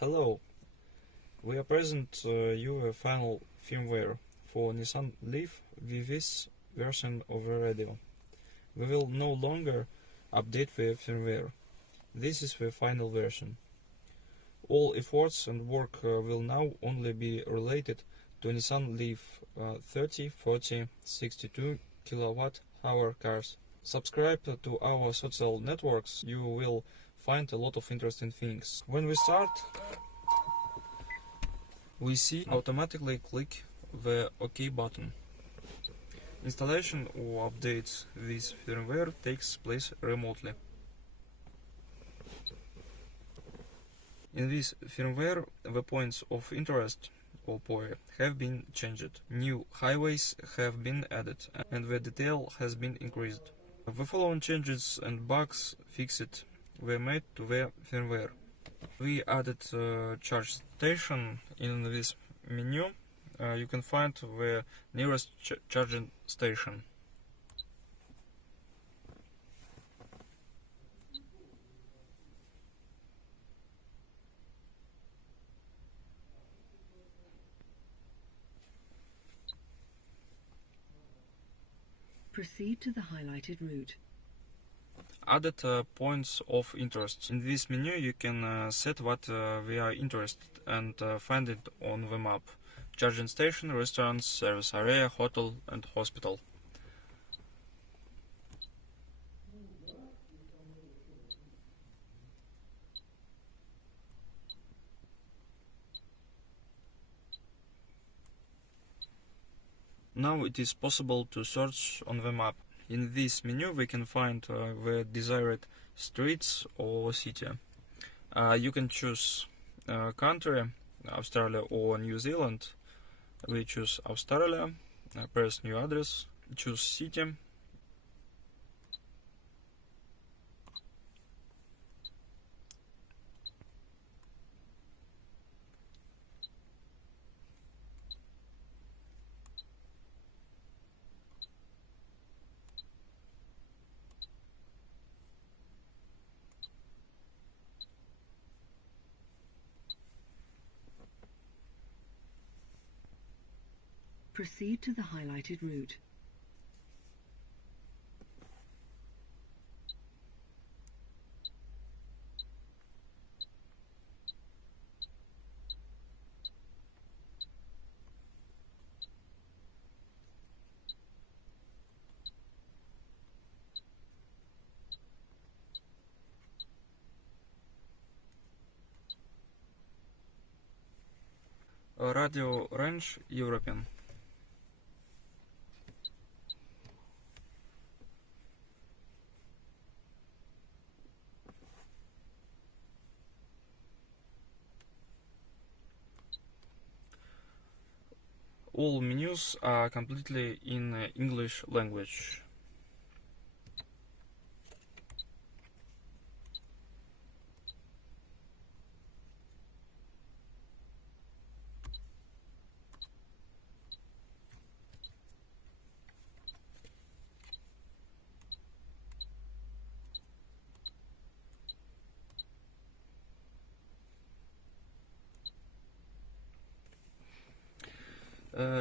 Hello, we are present you a final firmware for Nissan Leaf with this version of the radio. We will no longer update the firmware. This is the final version. All efforts and work will now only be related to Nissan Leaf 30, 40, 62 kWh cars. Subscribe to our social networks, you will find a lot of interesting things. When we start, we see automatically click the OK button. Installation or updates with firmware takes place remotely. In this firmware, the points of interest or POI have been changed. New highways have been added and the detail has been increased. The following changes and bugs fixed were made to the firmware. We added a charge station. In this menu you can find the nearest charging station. Proceed to the highlighted route. Added points of interest. In this menu you can set what we are interested and find it on the map. Charging station, restaurants, service area, hotel and hospital. Now it is possible to search on the map. In this menu we can find the desired streets or city. You can choose country, Australia or New Zealand. We choose Australia, press new address, choose city. Proceed to the highlighted route. Radio range European. All menus are completely in English language.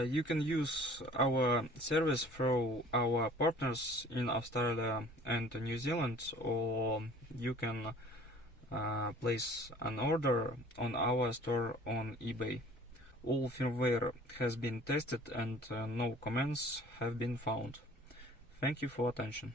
You can use our service through our partners in Australia and New Zealand, or you can place an order on our store on eBay. All firmware has been tested and no comments have been found. Thank you for attention.